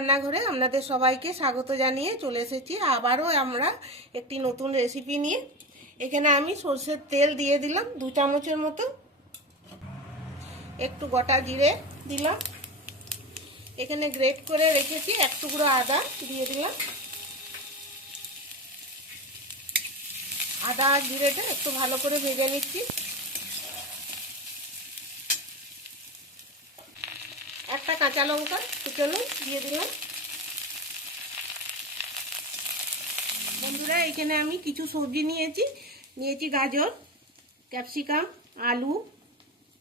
রান্নাঘরে আপনাদের সবাইকে স্বাগত জানিয়ে চলে এসেছি। আবারও আমরা একটি নতুন রেসিপি নিয়ে। এখানে আমি সর্ষের তেল দিয়ে দিলাম দু চামচের মতো। একটু গোটা জিরে দিলাম। এখানে গ্রেট করে রেখেছি এক টুকরো আদা দিয়ে দিলাম। আদা জিরেটা একটু ভালো করে ভেজে নিচ্ছি। একটা কাঁচা লঙ্কা কুচনো দিয়ে দিলাম। বন্ধুরা, এখানে আমি কিছু সবজি নিয়েছি। নিয়েছি গাজর, ক্যাপসিকাম, আলু,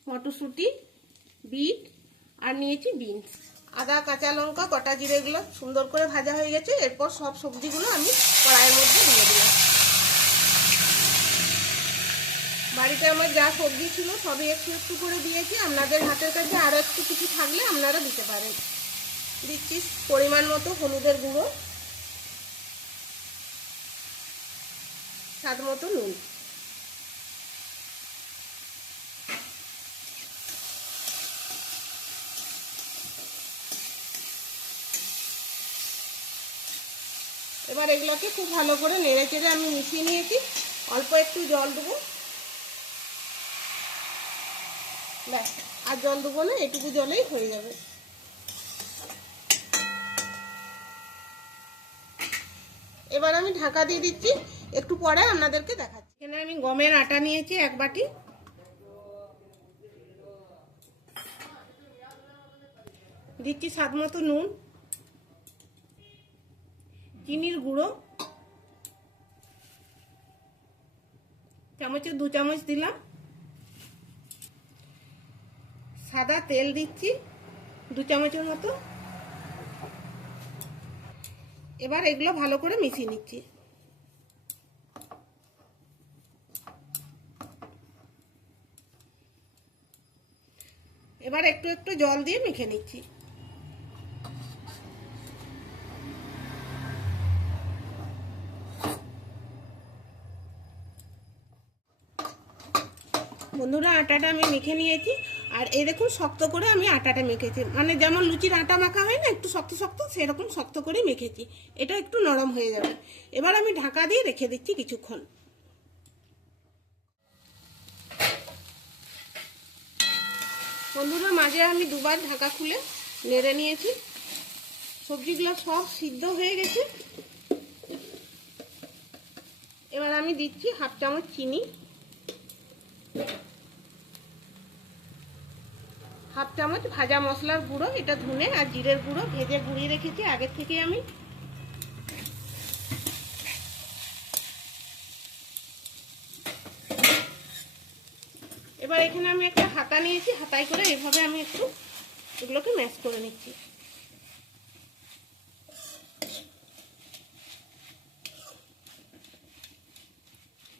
মটরশুঁটি, বিট, আর নিয়েছি বিনস। আদা, কাঁচা লঙ্কা, কটা জিরেগুলো সুন্দর করে ভাজা হয়ে গেছে। এরপর সব সবজিগুলো আমি কড়াইয়ের মধ্যে দিয়ে দিলাম। বাড়িতে আমার যা সবজি ছিল, সবই একটু একটু করে দিয়েছি। আপনাদের হাতের কাছে আরও একটু কিছু থাকলে আপনারা দিতে পারেন। দিচ্ছি পরিমাণ মতো হলুদের গুঁড়ো, স্বাদ মতো নুন। এবার এগুলোকে খুব ভালো করে নেড়ে চেড়ে আমি মিশিয়ে নিয়েছি। অল্প একটু জল দেবো। ব্যাস, আর জল দেবো না, এটুকু জলেই হয়ে যাবে। এবার আমি ঢাকা দিয়ে দিচ্ছি, একটু পরে আপনাদেরকে দেখাচ্ছি। এখানে আমি গমের আটা নিয়েছি এক বাটি। দিচ্ছি স্বাদ মতো নুন, চিনির গুঁড়ো, চামচের দু চামচ দিলাম। সাদা তেল দিচ্ছি, দু চামচের মতো। এবার এগুলো ভালো করে মিশিয়ে নিচ্ছি। এবার একটু একটু জল দিয়ে মেখে নিচ্ছি। বন্ধুরা, আটাটা আমি মেখে নিয়েছি। আর এই দেখুন শক্ত করে আমি আটাটা মেখেছি। মানে যেমন লুচির আটা মাখা হয় না, একটু শক্ত শক্ত, সেরকম শক্ত করে মেখেছি। এটা একটু নরম হয়ে যাবে। এবার আমি ঢাকা দিয়ে রেখে দিচ্ছি কিছুক্ষণ। বন্ধুরা, মাঝে আমি দুবার ঢাকা খুলে নেড়ে নিয়েছি। সবজিগুলো সব সিদ্ধ হয়ে গেছে। এবার আমি দিচ্ছি হাফ চামচ চিনি। হাফ চামচ ভাজা মশলার গুঁড়ো, এটা ধুনে আর জিরের গুঁড়ো ভেজে গুঁড়িয়ে রেখেছি। আগের থেকে আমি এবার এখানে আমি একটা হাতা নিয়েছি, হাতায় করে এভাবে আমি একটু এগুলোকে ম্যাশ করে নিচ্ছি।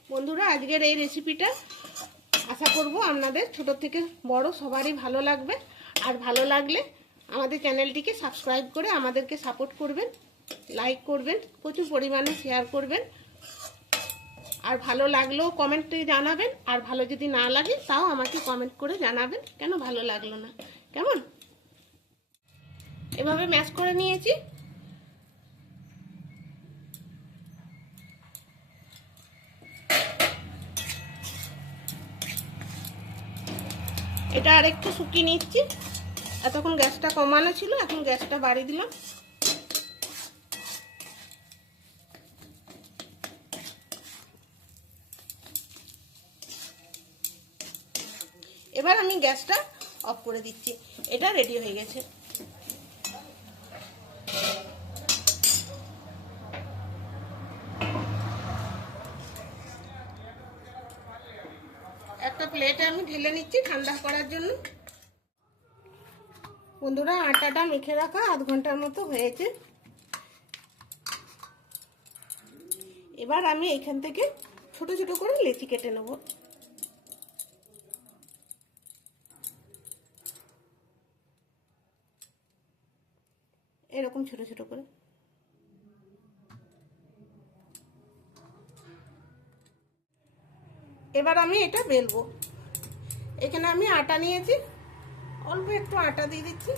বন্ধুরা, আজকের এই রেসিপিটা আশা করব আপনাদের ছোট থেকে বড় সবারই ভালো লাগবে। আর ভালো লাগলে আমাদের চ্যানেলটিকে সাবস্ক্রাইব করে আমাদেরকে সাপোর্ট করবেন, লাইক করবেন, প্রচুর পরিমাণে শেয়ার করবেন। আর ভালো লাগলেও কমেন্টে জানাবেন, আর ভালো যদি না লাগে তাও আমাকে কমেন্ট করে জানাবেন, কেন ভালো লাগল না? কেমন? এভাবে ম্যাশ করে নিয়েছি। এটা আরেকটু শুকিয়ে নিচ্ছি। এতক্ষণ গ্যাসটা কমানো ছিল, এখন গ্যাসটা বাড়িয়ে দিলাম। এবার আমি গ্যাসটা অফ করে দিচ্ছি। এটা রেডি হয়ে গেছে একটা প্লেটে আমি ঢেলে নিচ্ছি ঠান্ডা করার জন্য। বন্ধুরা, আটাটা মেখে রাখা আধ ঘণ্টার মতো হয়েছে। এবার আমি এখান থেকে ছোট ছোট করে লেচি কেটে নেব। এরকম ছোট ছোট করে। এবার আমি এটা বেলবো। এখানে আমি আটা নিয়েছি। অল্প একটু আটা দিয়ে দিচ্ছি।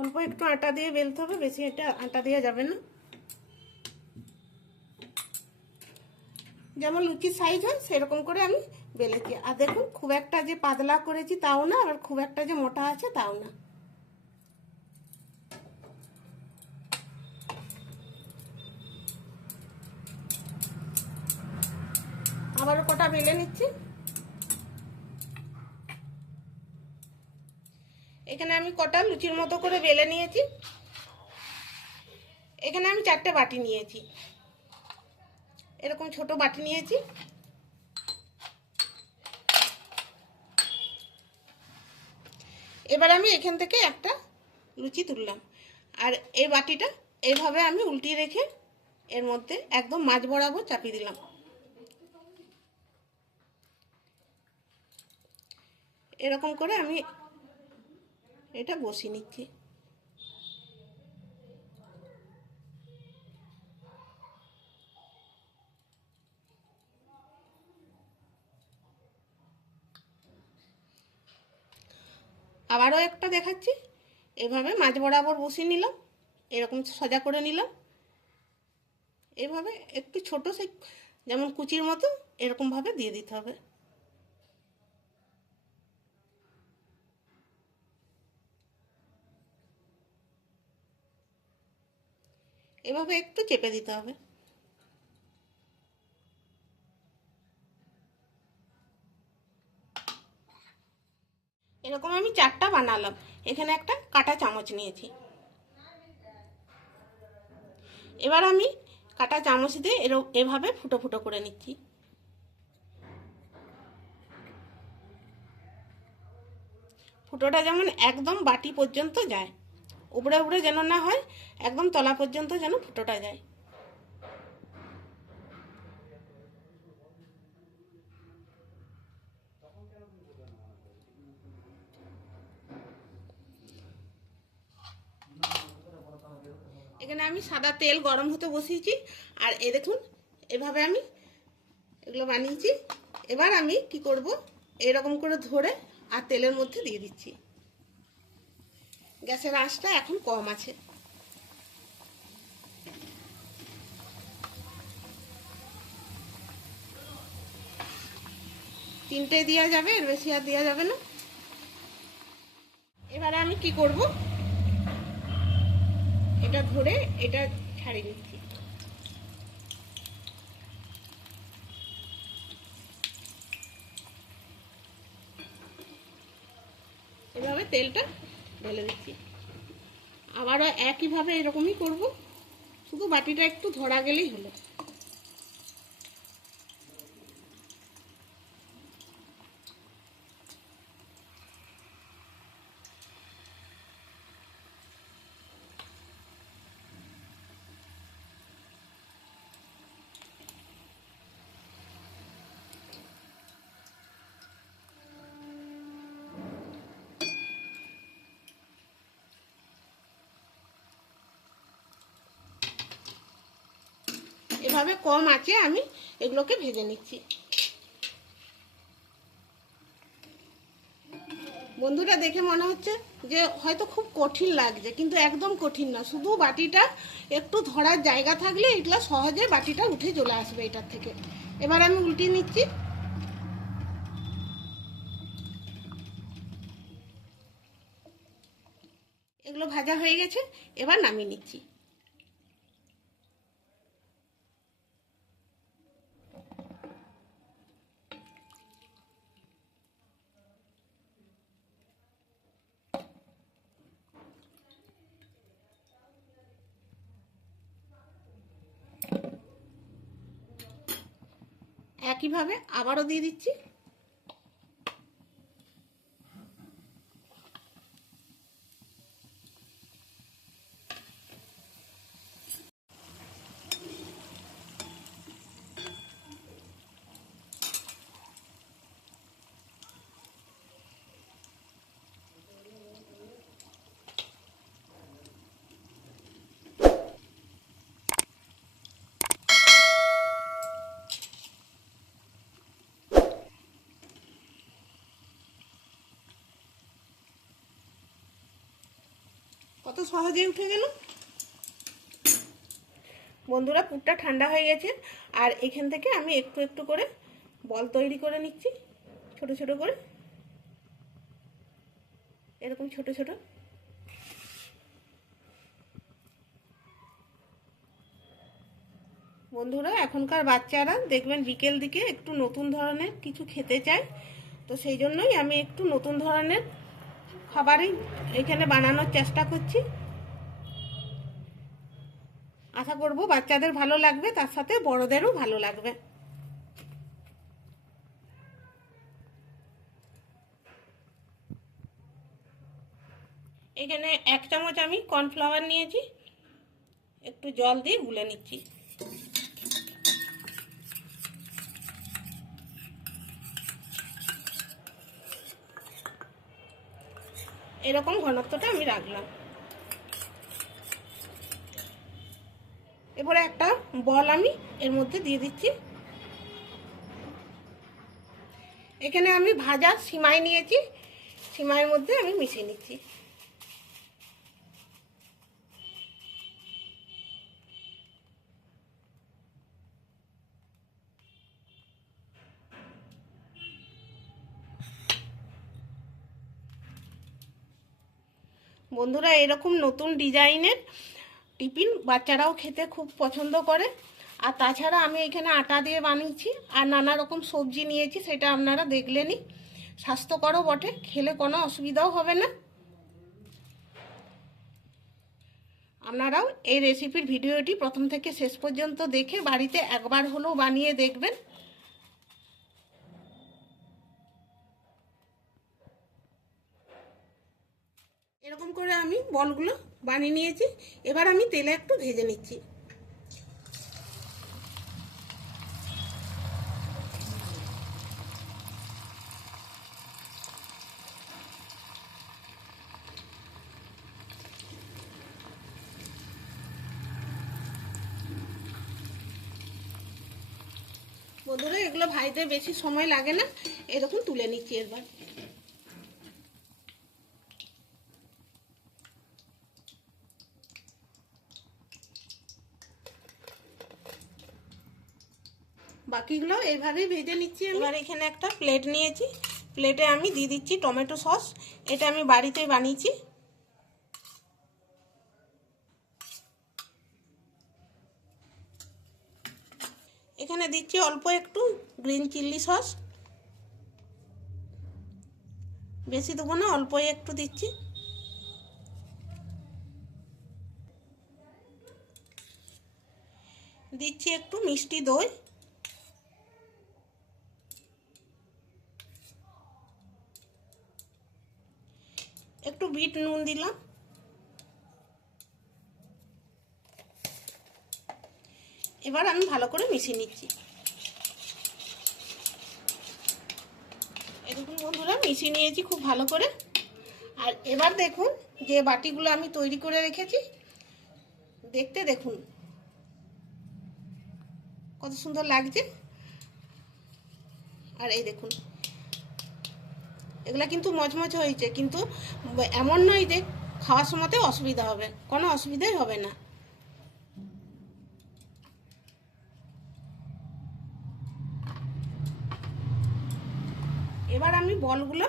অল্প একটু আটা দিয়ে বেলতে হবে, বেশি এটা আটা দেওয়া যাবে না। যেমন লুচির সাইজ হয়, সেরকম করে আমি বেলেছি আর দেখুন, খুব একটা যে পাতলা করেছি তাও না আর খুব একটা যে মোটা আছে তাও না। আবারও কটা বেলে নিচ্ছি। এখানে আমি কটা লুচির মতো করে বেলে নিয়েছি। এখানে আমি চারটে বাটি নিয়েছি। এরকম ছোট বাটি নিয়েছি। এবার আমি এখান থেকে একটা লুচি তুললাম। আর এই বাটিটা এইভাবে আমি উল্টিয়ে রেখে এর মধ্যে একদম মাছ বরাবর চাপিয়ে দিলাম। এরকম করে আমি এটা বসিয়ে নিচ্ছি। আবারও একটা দেখাচ্ছি। এভাবে মাঝ বরাবর বসিয়ে নিলাম, এরকম সোজা করে নিলাম। এভাবে একটু ছোট সে যেমন কুচির মতো এরকমভাবে দিয়ে দিতে হবে। এভাবে একটু চেপে দিতে হবে। এরকম আমি চারটা বানালাম। এখানে একটা কাটা চামচ নিয়েছি। এবার আমি কাটা চামচ দিয়ে এর, এভাবে ফুটো ফুটো করে নিচ্ছি। ফুটোটা যেমন একদম বাটি পর্যন্ত যায়, উপরে উপরে যেন না হয়, একদম তলা পর্যন্ত যেন ফুটোটা যায় এখানে আমি সাদা তেল গরম হতে বসিয়েছি। আর এ দেখুন, এভাবে আমি এগুলো বানিয়েছি। এবার আমি কি করব? এরকম করে ধরে আর তেলের মধ্যে দিয়ে দিচ্ছি। গ্যাসের আঁচটা এখন কম আছে। তিনটে দেওয়া যাবে, এর বেশি আর দেওয়া যাবে না। এবারে আমি কি করব? এটা ধরে এটা ছাড়িয়ে দিচ্ছি এভাবে তেলটা ঢেলে দিচ্ছি। আবারও একইভাবে এরকমই করব। শুধু বাটিটা একটু ধরা গেলেই হলো। এভাবে কম আছে, আমি এগুলোকে ভেজে নিচ্ছি। বন্ধুরা, দেখে মনে হচ্ছে যে হয়তো খুব কঠিন লাগছে, কিন্তু একদম কঠিন না। শুধু বাটিটা একটু ধরার জায়গা থাকলে এগুলো সহজে বাটিটা উঠে চলে আসবে এটার থেকে। এবার আমি উল্টিয়ে নিচ্ছি। এগুলো ভাজা হয়ে গেছে, এবার নামিয়ে নিচ্ছি। একইভাবে আবারও দিয়ে দিচ্ছি। কত সহজে উঠে গেল? বন্ধুরা, পুরটা ঠান্ডা হয়ে গেছে, আর এখান থেকে আমি একটু একটু করে বল তৈরি করে নিচ্ছি, ছোট ছোট করে। এরকম ছোট ছোট। বন্ধুরা, এখনকার বাচ্চারা দেখবেন বিকেল দিকে একটু নতুন ধরনের কিছু খেতে চায়, তো সেই জন্যই আমি একটু নতুন ধরনের খাবারই এখানে বানানোর চেষ্টা করছি। আশা করব বাচ্চাদের ভালো লাগবে, তার সাথে বড়দেরও ভালো লাগবে। এখানে এক চামচ আমি কর্নফ্লাওয়ার নিয়েছি, একটু জল দিয়ে গুলে নিচ্ছি। এরকম ঘনত্বটা আমি রাখলাম। এবারে একটা বল আমি এর মধ্যে দিয়ে দিচ্ছি। এখানে আমি ভাজা সিমাই নিয়েছি। সিমাইয়ের মধ্যে আমি মিশিয়ে নিচ্ছি। বন্ধুরা, এরকম নতুন ডিজাইনের টিফিন বাচ্চারাও খেতে খুব পছন্দ করে। আর তাছাড়া আমি এখানে আটা দিয়ে বানিয়েছি, আর নানা রকম সবজি নিয়েছি, সেটা আপনারা দেখলেনই। স্বাস্থ্যকরও বটে, খেলে কোনো অসুবিধাও হবে না। আপনারাও এই রেসিপির ভিডিওটি প্রথম থেকে শেষ পর্যন্ত দেখে বাড়িতে একবার হলেও বানিয়ে দেখবেন। এরকম করে আমি বলগুলো বানিয়ে নিয়েছি। এবার আমি তেলে একটু ভেজে নিচ্ছি। বন্ধুরা, এগুলো ভাইতে বেশি সময় লাগে না। এরকম তুলে নিচ্ছি এবার। বাকিগুলো এইভাবেই ভেজে নিচ্ছি এবার এখানে একটা প্লেট নিয়েছি। প্লেটে আমি দিয়ে দিচ্ছি টমেটো সস এটা আমি বাড়িতেই বানিয়েছি। এখানে দিচ্ছি অল্প একটু গ্রিন চিল্লি সস বেশি দেবো না, অল্পই একটু দিচ্ছি। দিচ্ছি একটু মিষ্টি দই একটু বিট নুন দিলাম। এবার আমি ভালো করে মিশিয়ে নিচ্ছি। এরকম বন্ধুরা, মিশিয়ে নিয়েছি খুব ভালো করে। আর এবার দেখুন যে বাটিগুলো আমি তৈরি করে রেখেছি, দেখতে দেখুন কত সুন্দর লাগছে। আর এই দেখুন এগুলা কিন্তু মচমচ হয়েছে, কিন্তু এমন নয় যে খাওয়ার সময়তে অসুবিধা হবে, কোনো অসুবিধাই হবে না। এবার আমি বলগুলো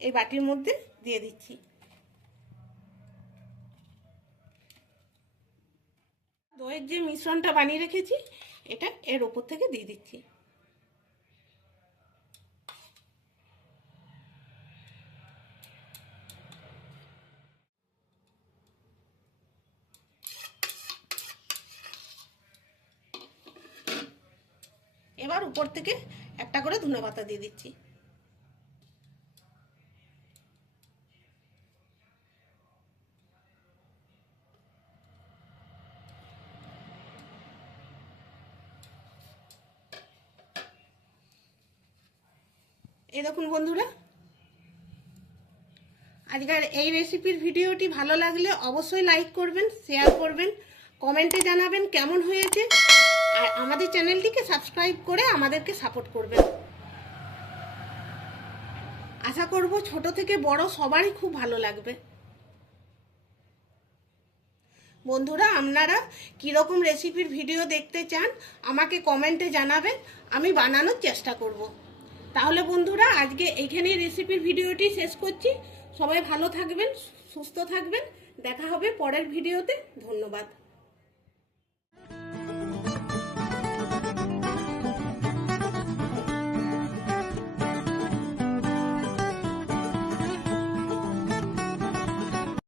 এই বাটির মধ্যে দিয়ে দিচ্ছি। দইয়ের যে মিশ্রণটা বানিয়ে রেখেছি, এটা এর ওপর থেকে দিয়ে দিচ্ছি। উপর থেকে একটা করে ধনে পাতা দিয়ে দিচ্ছি। এই দেখুন বন্ধুরা, আজকের এই রেসিপির ভিডিওটি ভালো লাগলে অবশ্যই লাইক করবেন শেয়ার করবেন কমেন্টে জানাবেন কেমন হয়েছে। আর আমাদের চ্যানেলটিকে সাবস্ক্রাইব করে আমাদেরকে সাপোর্ট করবেন। আশা করব ছোট থেকে বড় সবারই খুব ভালো লাগবে। বন্ধুরা, আপনারা কীরকম রেসিপির ভিডিও দেখতে চান, আমাকে কমেন্টে জানাবেন। আমি বানানোর চেষ্টা করব। তাহলে বন্ধুরা, আজকে এইখানেই রেসিপির ভিডিওটি শেষ করছি। সবাই ভালো থাকবেন, সুস্থ থাকবেন। দেখা হবে পরের ভিডিওতে ধন্যবাদ।